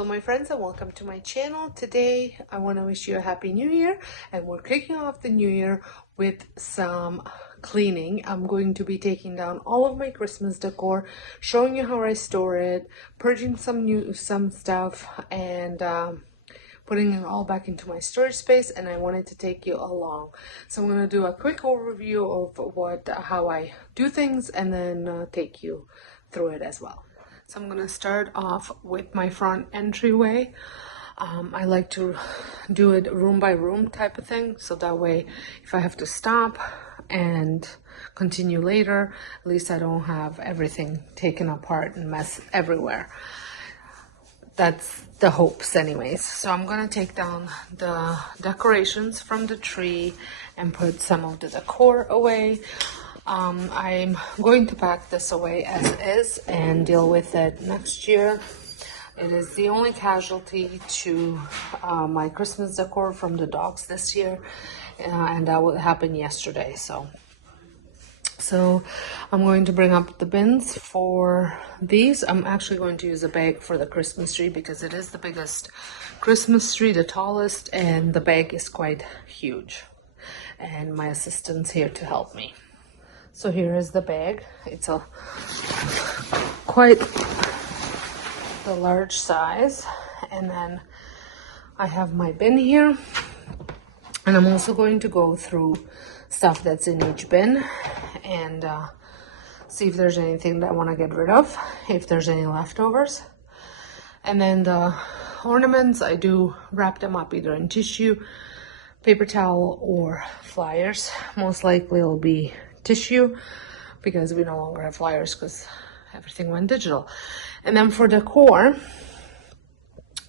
Hello my friends and welcome to my channel. Today I want to wish you a happy new year, and we're kicking off the new year with some cleaning. I'm going to be taking down all of my Christmas decor, showing you how I store it, purging some stuff, and putting it all back into my storage space, and I wanted to take you along. So I'm going to do a quick overview of how I do things, and then take you through it as well. So I'm going to start off with my front entryway. I like to do it room by room type of thing, so that way if I have to stop and continue later, at least I don't have everything taken apart and mess everywhere. That's the hopes anyways. So I'm going to take down the decorations from the tree and put some of the decor away. I'm going to pack this away as is and deal with it next year. It is the only casualty to my Christmas decor from the dogs this year, and that would happen yesterday. So I'm going to bring up the bins for these. I'm actually going to use a bag for the Christmas tree because it is the biggest Christmas tree, the tallest, and the bag is quite huge. And my assistant's here to help me. So here is the bag. It's a quite the large size. And then I have my bin here. And I'm also going to go through stuff that's in each bin and see if there's anything that I want to get rid of, if there's any leftovers. And then the ornaments, I do wrap them up either in tissue, paper towel, or flyers. Most likely it'll be tissue because we no longer have flyers because everything went digital. And then for decor,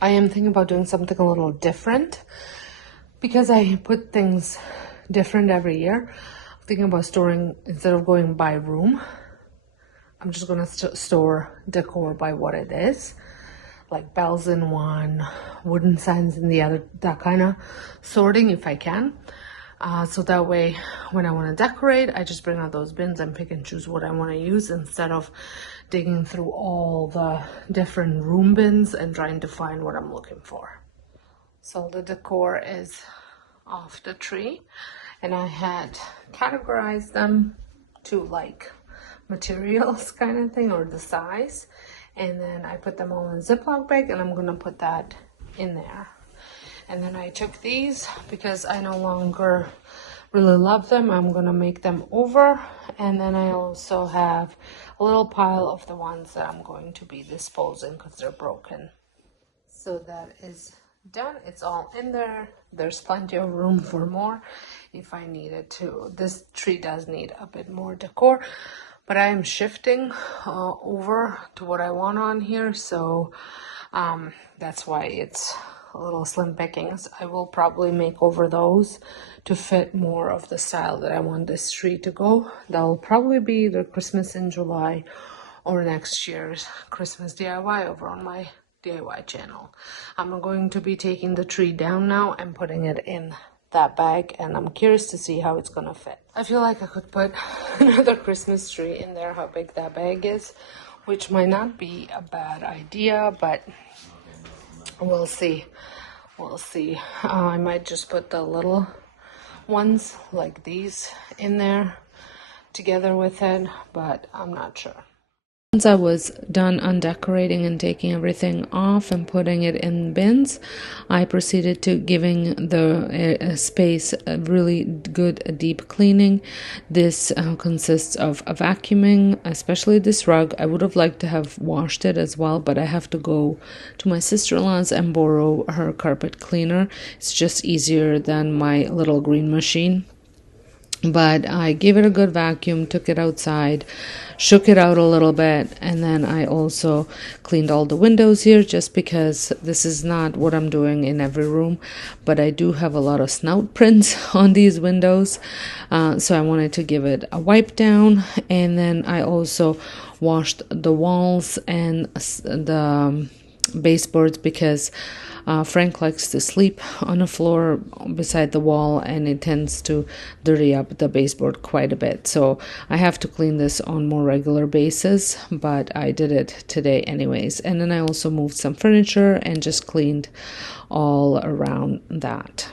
I am thinking about doing something a little different because I put things different every year. I'm thinking about storing, instead of going by room, I'm just going to store decor by what it is, like bells in one, wooden signs in the other, that kind of sorting if I can. So that way when I want to decorate, I just bring out those bins and pick and choose what I want to use instead of digging through all the different room bins and trying to find what I'm looking for. So the decor is off the tree, and I had categorized them to like materials kind of thing, or the size, and then I put them all in a Ziploc bag, and I'm going to put that in there. And then I took these because I no longer really love them. I'm going to make them over. And then I also have a little pile of the ones that I'm going to be disposing because they're broken. So that is done. It's all in there. There's plenty of room for more if I needed to. This tree does need a bit more decor, but I am shifting over to what I want on here. So that's why it's a little slim pickings. I will probably make over those to fit more of the style that I want this tree to go. That'll probably be either Christmas in July or next year's Christmas DIY over on my DIY channel. I'm going to be taking the tree down now and putting it in that bag, and I'm curious to see how it's gonna fit. I feel like I could put another Christmas tree in there, how big that bag is, which might not be a bad idea, but we'll see. I might just put the little ones like these in there together with it, but I'm not sure. Once I was done undecorating and taking everything off and putting it in bins, I proceeded to giving the space a really good deep cleaning. This consists of a vacuuming, especially this rug. I would have liked to have washed it as well, but I have to go to my sister-in-law's and borrow her carpet cleaner. It's just easier than my little green machine. But I gave it a good vacuum, took it outside, shook it out a little bit, and then I also cleaned all the windows here just because this is not what I'm doing in every room, but I do have a lot of snout prints on these windows, so I wanted to give it a wipe down. And then I also washed the walls and the baseboards because Frank likes to sleep on the floor beside the wall, and it tends to dirty up the baseboard quite a bit. So I have to clean this on more regular basis, but I did it today anyways. And then I also moved some furniture and just cleaned all around that.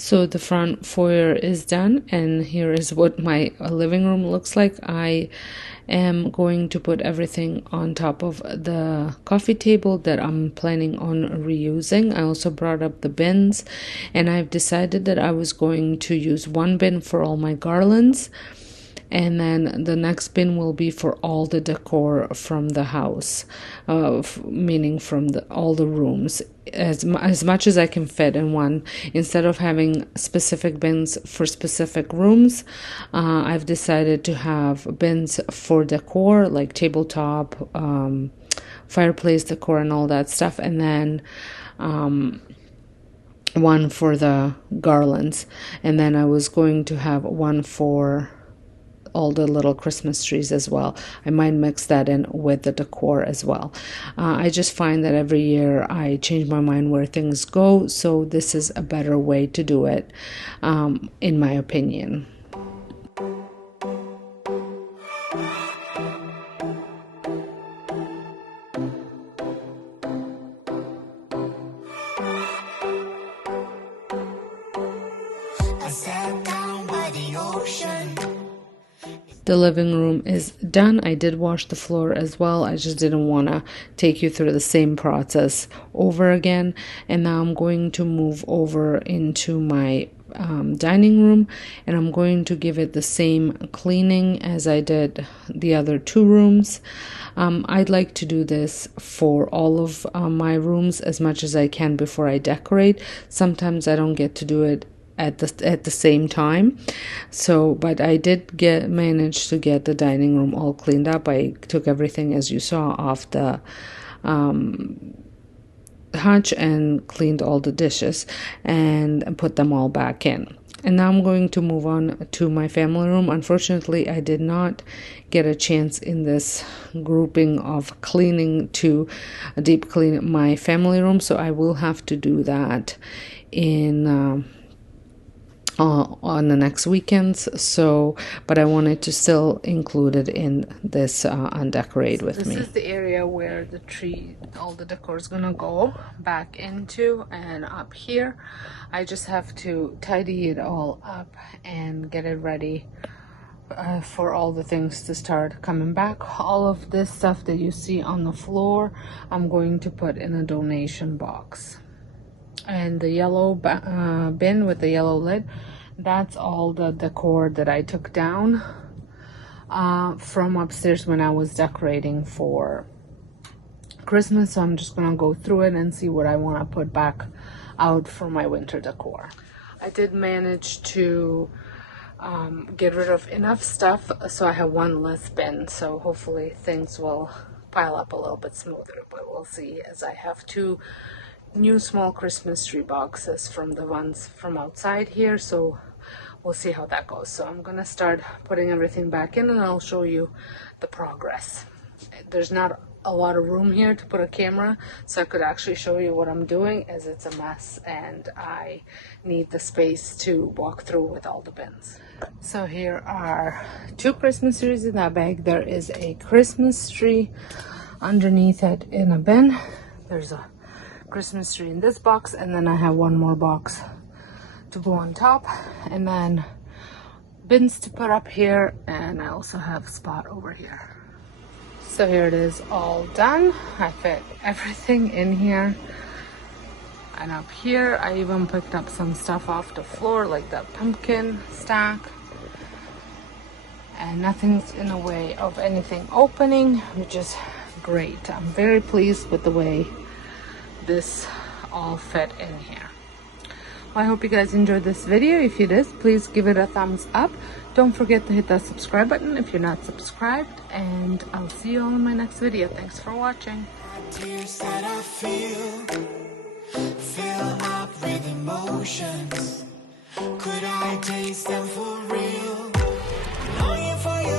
So the front foyer is done, and here is what my living room looks like. I am going to put everything on top of the coffee table that I'm planning on reusing. I also brought up the bins, and I've decided that I was going to use one bin for all my garlands, and then the next bin will be for all the decor from the house, meaning from all the rooms, as much as I can fit in one. Instead of having specific bins for specific rooms, I've decided to have bins for decor, like tabletop, fireplace decor and all that stuff, and then one for the garlands. And then I was going to have one for all the little Christmas trees as well. I might mix that in with the decor as well. I just find that every year I change my mind where things go, so this is a better way to do it, in my opinion. I sat down by the ocean. The living room is done. I did wash the floor as well. I just didn't want to take you through the same process over again. And now I'm going to move over into my dining room, and I'm going to give it the same cleaning as I did the other two rooms. I'd like to do this for all of my rooms as much as I can before I decorate. Sometimes I don't get to do it at the same time, but I did manage to get the dining room all cleaned up. I took everything, as you saw, off the hutch and cleaned all the dishes and put them all back in. And now I'm going to move on to my family room. Unfortunately, I did not get a chance in this grouping of cleaning to deep clean my family room, so I will have to do that on the next weekends. But I wanted to still include it in this Undecorate with me. This is the area where the tree, all the decor is gonna go back into, and up here I just have to tidy it all up and get it ready for all the things to start coming back. All of this stuff that you see on the floor, I'm going to put in a donation box. And the yellow bin with the yellow lid, that's all the decor that I took down from upstairs when I was decorating for Christmas. So I'm just gonna go through it and see what I want to put back out for my winter decor. I did manage to get rid of enough stuff, so I have one less bin, so hopefully things will pile up a little bit smoother, but we'll see, as I have 2 new small Christmas tree boxes from the ones from outside here, so we'll see how that goes. So I'm gonna start putting everything back in and I'll show you the progress. There's not a lot of room here to put a camera, so I could actually show you what I'm doing, as it's a mess and I need the space to walk through with all the bins. So here are 2 Christmas trees in that bag. There is a Christmas tree underneath it in a bin. There's a Christmas tree in this box, and then I have one more box to go on top, and then bins to put up here, and I also have a spot over here. So here it is, all done. I fit everything in here. And up here, I even picked up some stuff off the floor, like that pumpkin stack. And nothing's in the way of anything opening, which is great. I'm very pleased with the way this all fit in here. Well, I hope you guys enjoyed this video. If you did, please give it a thumbs up. Don't forget to hit that subscribe button if you're not subscribed, and I'll see you all in my next video. Thanks for watching. Tears that I feel